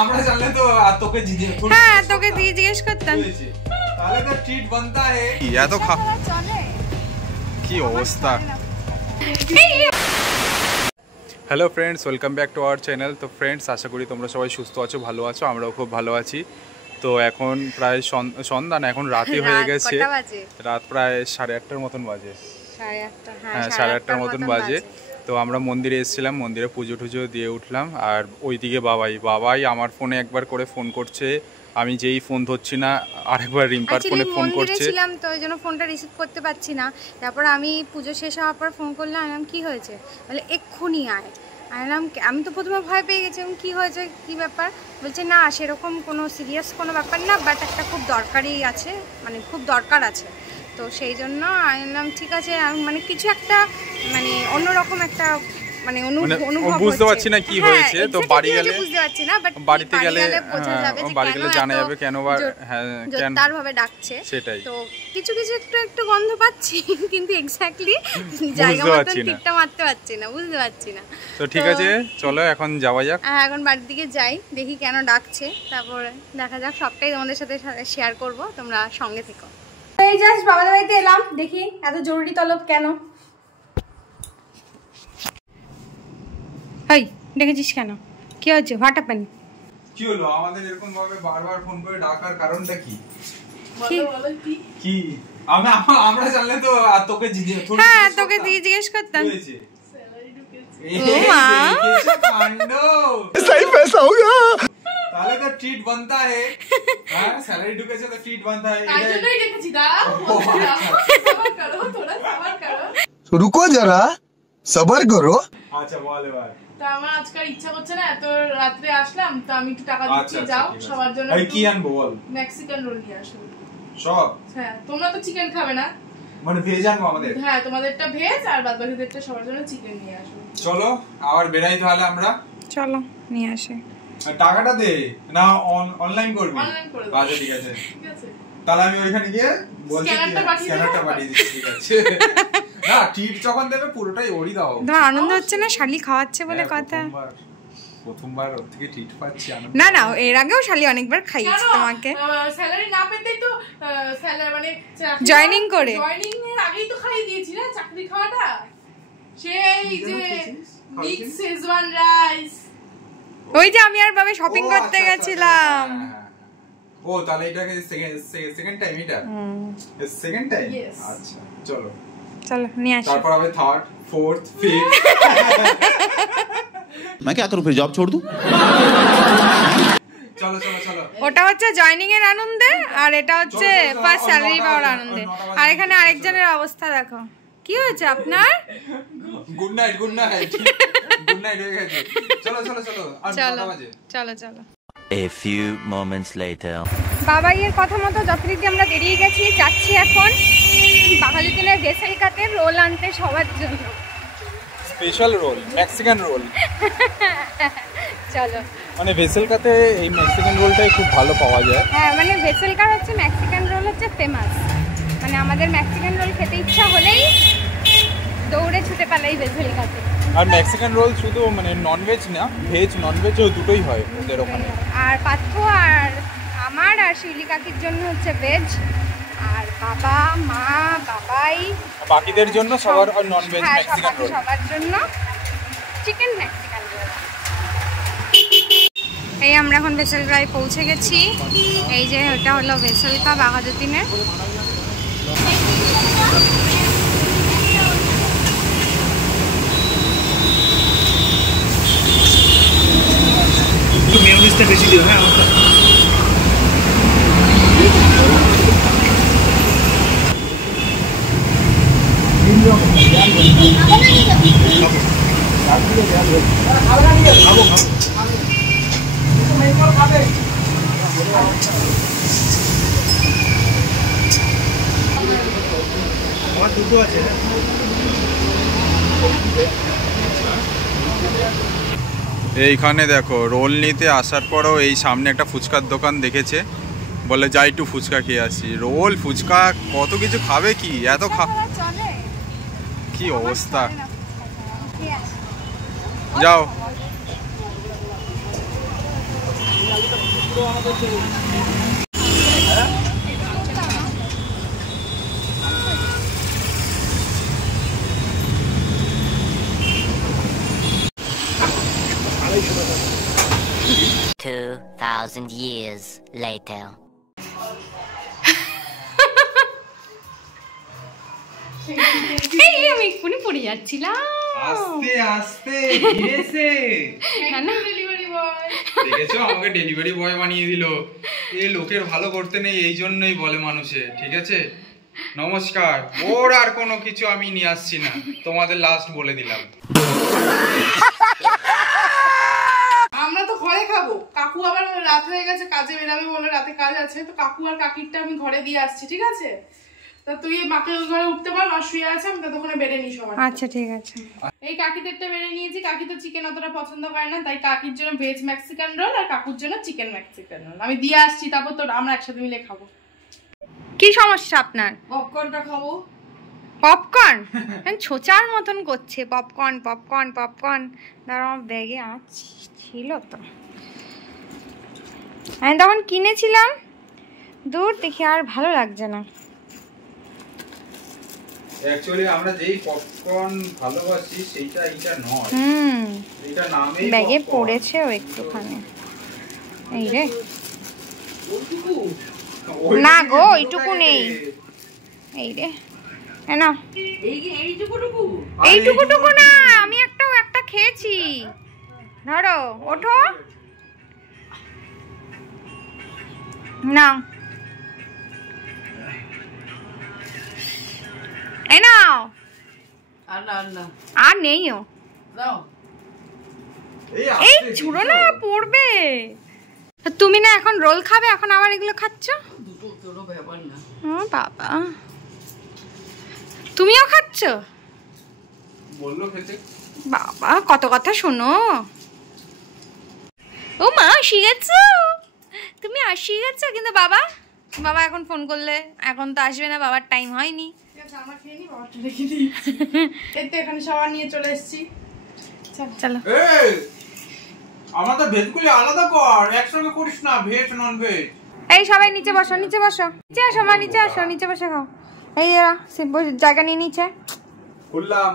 আমরা জানলে তো তোকে হ্যাঁ তোকে দিয়ে জিজ্ঞেস করতাম তাহলে তো ট্রিট बनता है এত কি অবস্থা। Hello friends, welcome back to our channel. তো ফ্রেন্ডস, আশা করি তোমরা সবাই সুস্থ আছো, ভালো আছো, আমরাও খুব ভালো আছি। তো এখন প্রায় সন্ধ্যা না, এখন রাতই হয়ে গেছে, রাত প্রায় 8:30টার মতন বাজে। হ্যাঁ 8:30টার মতন বাজে। তো আমরা মন্দিরে এসেছিলাম, মন্দিরে পুজো টুজো দিয়ে উঠলাম। আর ওইদিকে বাবাই আমার ফোনে একবার করে ফোন করছে, আমি যেই ফোন ধরছি না আরেকবার রিম্পার ফোনে ফোন করছে। ছিলাম তো ওই জন্য ফোনটা রিসিভ করতে পারছি না। তারপর আমি পুজো শেষ হওয়ার পর ফোন করলাম, আমি কি হয়েছে বলে এক্ষুনি আয়। আমি তো প্রথমে ভয় পেয়ে গেছি, কি হয়েছে কি ব্যাপার, বলছে না সেরকম কোনো সিরিয়াস কোনো ব্যাপার না, বাট একটা খুব দরকারি আছে, মানে খুব দরকার আছে। তো সেই জন্য আমি বললাম ঠিক আছে, আমি মানে কিছু একটা মানে অন্যরকম একটা মানে অনুভব বুঝতে পারছি না কি হয়েছে। তো বাড়ি গেলে বুঝতে পারছি না, বাট বাড়িতে গেলে বোঝা যাবে যে বাড়ি গেলে জানা যাবে কেন বা কেন তার ভাবে ডাকছে। সেটাই তো কিছু একটু গন্ধ পাচ্ছি, কিন্তু এক্স্যাক্টলি জায়গা মতো ঠিকটা মারতে পারছি না, বুঝতে পারছি না। তো ঠিক আছে, চলো এখন যাওয়া যাক। হ্যাঁ এখন বাড়ির দিকে যাই, দেখি কেন ডাকছে, তারপরে দেখা যাক। সবটাই তোমাদের সাথে শেয়ার করব, তোমরা সঙ্গে থেকো। এই জাস্ট বাবার বাড়িতে এলাম, দেখি এত জরুরি তলব কেন। এই দেখেছিস কেন, কি হচ্ছে, হোয়াট হ্যাপেন? কি হলো আমাদের এরকম ভাবে বারবার ফোন করে ডাকার কারণটা কি? কি আমরা জানলে তো তোকে হ্যাঁ তোকে দিয়ে জিজ্ঞেস করতাম। सही पैसा होगा তাহলে তো ট্রিট बनता है। हां স্যালারি ঢুকেছে তো ট্রিট बनता है। তাই জন্যই দেখেছি দাও, সবার করো, থোড়া সবার করো। तो रुको जरा सबर करो। আচ্ছা বল এবার। তো আমার আজকে ইচ্ছা করছে না, এত রাতে আসলাম তো আমি একটু টাকা দিচ্ছি, যাও সবার জন্য। এই কি আনবো বল? মেক্সিকান রোল নিয়ে আসো সব। হ্যাঁ তোমরা তো চিকেন খাবে না, মানে ভেজ আনবো আমাদের। হ্যাঁ তোমাদেরটা ভেজ আর বাদবাকিদেরটা সবার জন্য চিকেন নিয়ে আসো। চলো আবার বেরাই তাহলে আমরা। চলো নিয়ে আসে। টাকাটা দে না, অনলাইন করবি? অনলাইন করে দাও। আচ্ছা ঠিক আছে তাহলে আমি ওইখানে গিয়ে বলছি স্ক্যানারটা পাঠিয়ে দিচ্ছি। ঠিক আছে না ট্রিট যখন দেবে পুরোটাই ওরই দাও। ধর আনন্দ হচ্ছে না, শালি খাওয়াচ্ছে বলে কথা। প্রথমবার ওর থেকে ট্রিট পাচ্ছি আনন্দ। না না এর আগেও শালি অনেকবার খাইয়েছে তোমাকে। স্যালারি না পেতেই তো স্যালারি মানে জয়েনিং এর আগেই তো খাইয়ে দিয়েছি না চাকরি খাওয়াটা। সেই যে মিক্স শেজওয়ান রাইস, ওই যে আমি আর বাবা শপিং করতে গেছিলাম। ও তাহলে এটা সেকেন্ড টাইম, এটা সেকেন্ড টাইম। আচ্ছা চলো নিয়ে আসি। তারপর হবে থার্ড, ফোর্থ, ফিফথ। मैं क्या करूं फिर, जॉब छोड़ दूं? চলো ওটা হচ্ছে জয়েনিং এর আনন্দে, আর এটা হচ্ছে ফার্স্ট স্যালারি পাওয়ার আনন্দে। আর এখানে আরেকজনের অবস্থা দেখো, কি হয়েছে আপনার? গুড নাইট হয়ে গেছে। চলো আর 9টা বাজে। চলো A few moments later. বাবাইয়ের কথা মতো যথারীতি আমরা বেরিয়ে যাচ্ছি এখন বাঘাযতীনের ভেসেলকাতে রোল আনতে সবার জন্য। Special roll, Mexican roll. চলো মানে ভেসেলকাতে এই মেক্সিকান রোলটাই খুব ভালো পাওয়া যায়। হ্যাঁ মানে ভেসেলকার হচ্ছে মেক্সিকান রোল হচ্ছে ফেমাস। মানে আমাদের মেক্সিকান রোল খেতে ইচ্ছা হলেই দৌড়ে ছুটে পালাই ভেসেলকাতে। আর মেক্সিকান রোল শুধু মানে ননভেজ না, ভেজ ননভেজও দুটোই হয় ওদের ওখানে। আর পার্থ আর আমার আর শিউলি কাকির জন্য হচ্ছে ভেজ, আর বাবা মা বাবাই বাকিদের জন্য সবার ননভেজ মেক্সিকান রোল। সবার জন্য চিকেন মেক্সিকান রোল। এই আমরা এখন ভেসেলকায় পৌঁছে গেছি। এই যে এটা হলো ভেসেলকা বাঘাযতীনের। একটু মেয়োনিজটা বেশি দিও। হ্যাঁ আমার দুটো আছে। এইখানে দেখো রোল নিতে আসার পরও এই সামনে একটা ফুচকার দোকান দেখেছে, বলে যাই একটু ফুচকা খেয়ে আসি। রোল ফুচকা কত কিছু খাবে, কি এত কি অবস্থা। যাও 2,000 years later. এই আমি এক্ষুনি পড়ে যাচ্ছিলাম। আস্তে আস্তে ধীরেছে। ডেলিভারি বয় দেখেছো আমাকে ডেলিভারি বয় বানিয়ে দিল। এই লোকের ভালো করতে নেই, এই জন্যই বলে মানুষে। ঠিক আছে, নমস্কার। ওর আর কোনো কিছু আমি নিয়ে আসছি না, তোমাদের লাস্ট বলে দিলাম। আমরা তো ঘরে খাবো। কাকু আবার রাত হয়ে গেছে, কাজে বেরাবে বলে রাতে কাজ আছে, তো কাকু আর কাকিরটা আমি ঘরে দিয়ে আসছি। ঠিক আছে, তা তুই মাকে ওই ঘরে উঠতে পার, মা শুয়ে আছে, আমি ততক্ষণে বেড়ে নিই সবার। আচ্ছা ঠিক আছে। এই কাকিদেরটা বেড়ে নিয়েছি। কাকি তো চিকেন অতটা পছন্দ করে না, তাই কাকির জন্য ভেজ মেক্সিকান রোল আর কাকুর জন্য চিকেন মেক্সিকান রোল আমি দিয়ে আসছি। তারপর তো আমরা একসাথে মিলে খাবো। কি সমস্যা আপনার? পপকর্নটা খাবো। পপকর্ন? ছোচার মতন করছে। Popcorn popcorn popcorn. দাঁড়া, আমার ব্যাগে ছিল তো, আমি তখন কিনেছিলাম। দূর দেখি আর ভালো লাগছে না। অ্যাকচুয়ালি আমরা যেই পপকর্ন ভালোবাসি সেইটা এইটা নয়। এটা নামেই ব্যাগে পপকর্ন। পড়েছে ও একটুখানি। এই রে, ওই না দিকে গো, কোথায় এইটুকু রে? নেই। এই রে, না এইটুকুটুকু এইটুকুটুকু না, আমি একটা খেয়েছি। ধরো, ওঠো না, এই নাও। আর নেইও। এই আস্তে ছুড়ো দিছো। না, পড়বে। তুমি না এখন রোল খাবে, এখন আবার এগুলো খাচ্ছ? ও বাবা, তুমিও খাচ্ছ? বললো খেতে। বাবা, কত কথা শোনো। ও মা, আসি গেছো তুমি, আসি গেছো। কিন্তু বাবা এখন ফোন করলে এখন তো আসবে না, বাবার টাইম হয়নি। ঠিক আছে, আমরা খেয়ে নিই, বাবারটা রেখে দিই। এই তো এখানে সবার নিয়ে চলে এসেছি। চলো। এই আমাদের ভেজগুলি আলাদা কর, একসঙ্গে করিস না, ভেজ নন ভেজ। এই সবাই নিচে বসো, নিচে বসো, নিচে আসো মা, নিচে আসো, নিচে বসে খাও। এই জায়গা নিয়ে নিচে খুললাম।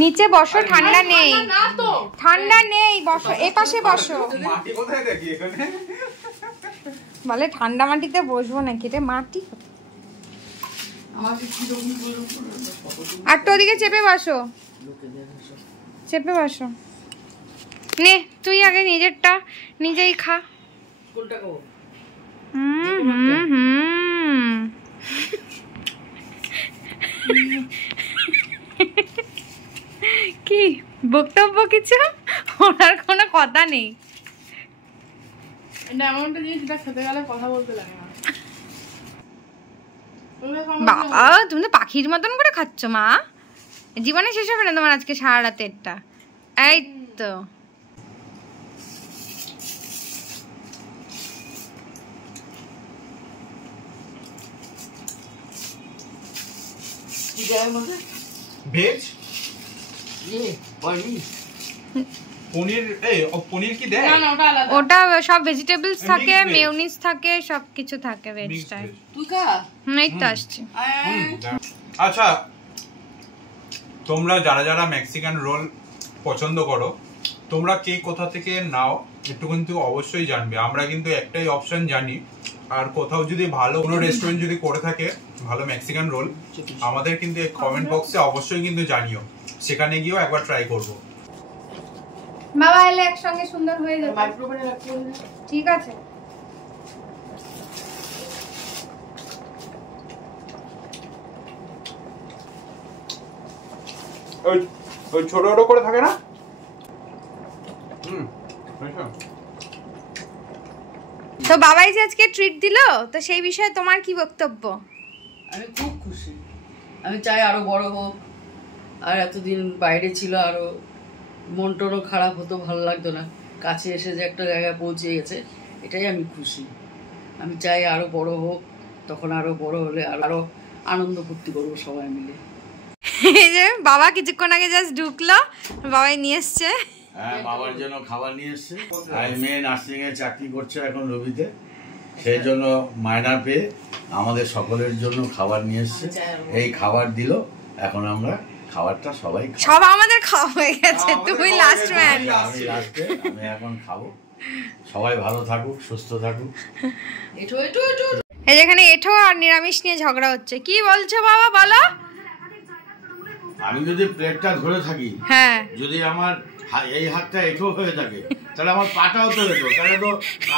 নিচে বসো, ঠান্ডা নেই, না তো ঠান্ডা নেই, বসো, এ পাশে বসো। মাটি কোথায় দেখি এখানে? বলে ঠান্ডা মাটিতে বসবো নাকি রে, মাটি। আর তো ওদিকে চেপে বসো, চেপে বসো। নে, তুই আগে নিজেরটা নিজেই খা। কি বক্তব্য কিছু? ওনার কোনো কথা নেই। এটা এমন একটা জিনিস যেটা খেতে গেলে কথা বলতে লাগে না। বাবা, তুমি তো পাখির মতন করে খাচ্ছ মা। জীবনে শেষ হবে না তোমার আজকে সারা রাতেরটা। এই তো ভেজ পনির। এই পনির কি দেয়? না না, ওটা আলাদা। ওটা সব ভেজিটেবলস থাকে, Mixed veg। মেয়োনিজ থাকে, সবকিছু থাকে ভেজটায়। তুই খা। এই তো আসছে। আচ্ছা, তোমরা যারা যারা মেক্সিকান রোল পছন্দ করো, তোমরা কে কোথা থেকে নাও একটু কিন্তু অবশ্যই জানবে। আমরা কিন্তু একটাই অপশন জানি, আর কোথাও যদি ভালো কোনো রেস্টুরেন্ট যদি করে থাকে ভালো মেক্সিকান রোল, আমাদের কিন্তু কমেন্ট বক্সে অবশ্যই কিন্তু জানিও, সেখানে গিয়েও একবার ট্রাই করবো। বাবা এলে একসঙ্গে সুন্দর হয়ে যাবে। ঠিক আছে। ওই ছোট ছোট করে থাকে না? তো বাবাই যে আজকে ট্রিট দিল, তো সেই বিষয়ে তোমার কি বক্তব্য? আমি খুব খুশি। আমি চাই আরো বড় হোক, আর এতদিন বাইরে ছিল, আরো মন টনও খারাপ হতো, ভালো লাগতো না। কাছে এসে যে একটা জায়গায় পৌঁছে গেছে, এটাই আমি খুশি। আমি চাই আরো বড় হোক, তখন আরো বড় হলে আরো আনন্দ ফুর্তি করবো সবাই মিলে। এই যে বাবা কিছুক্ষণ আগে জাস্ট ঢুকলো, বাবাই নিয়ে এসছে। হ্যাঁ, বাবার জন্য খাবার নিয়ে এসছে। আর মেয়ে নার্সিং এ চাকরি করছে এখন রবিতে, সেই জন্য মায়না পেয়ে আমাদের সকলের জন্য খাবার নিয়ে এসছে। এই খাবার দিল, এখন আমরা খাবারটা সবাই সব আমাদের খাওয়া হয়ে গেছে, তুমি লাস্ট ম্যান। আমি লাস্টে, আমি এখন খাবো। সবাই ভালো থাকুক, সুস্থ থাকুক। এঠো এঠো এঠো। এই যেখানে এঠো আর নিরামিষ নিয়ে ঝগড়া হচ্ছে। কি বলছো বাবা, বলো। আমি যদি প্লেটটা ধরে থাকি, হ্যাঁ, যদি আমার এই হাতটা এঠো হয়ে থাকে, তাহলে আমার পাটাও তো এঠো, তাহলে তো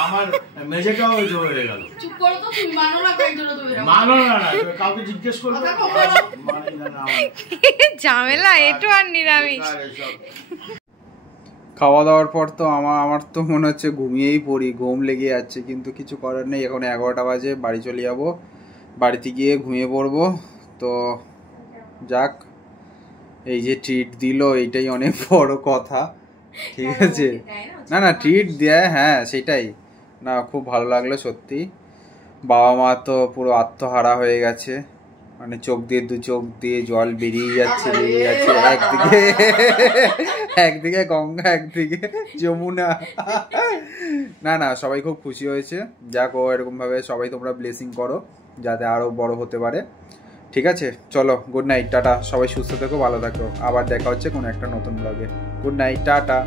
আমার মেঝেটাও এঠো হয়ে গেল। চুপ করো তো, তুমি মানো না কেন তুমি? মানো না, কাউকে জিজ্ঞেস করবে। মানি না, না, ঝামেলা এঠো আর নিরামিষ। খাওয়া দাওয়ার পর তো আমার তো মনে হচ্ছে ঘুমিয়েই পড়ি, ঘুম লেগে যাচ্ছে, কিন্তু কিছু করার নেই। এখন 11টা বাজে, বাড়ি চলে যাব, বাড়িতে গিয়ে ঘুমিয়ে পড়বো। তো যাক, এই যে ট্রিট দিল, এইটাই অনেক বড় কথা, ঠিক আছে। না না, ট্রিট দেয়, হ্যাঁ সেটাই না, খুব ভালো লাগলো সত্যি। বাবা মা তো পুরো আত্মহারা হয়ে গেছে, মানে চোখ দিয়ে দু চোখ দিয়ে জল বেরিয়ে যাচ্ছে। একদিকে গঙ্গা, একদিকে যমুনা। না না, সবাই খুব খুশি হয়েছে। যাক, ও এরকম ভাবে সবাই তোমরা ব্লেসিং করো যাতে আরো বড় হতে পারে, ঠিক আছে। চলো, গুড নাইট, টাটা। সবাই সুস্থ থেকো, ভালো থাকো। আবার দেখা হচ্ছে কোনো একটা নতুন ব্লগে। Good night, tata.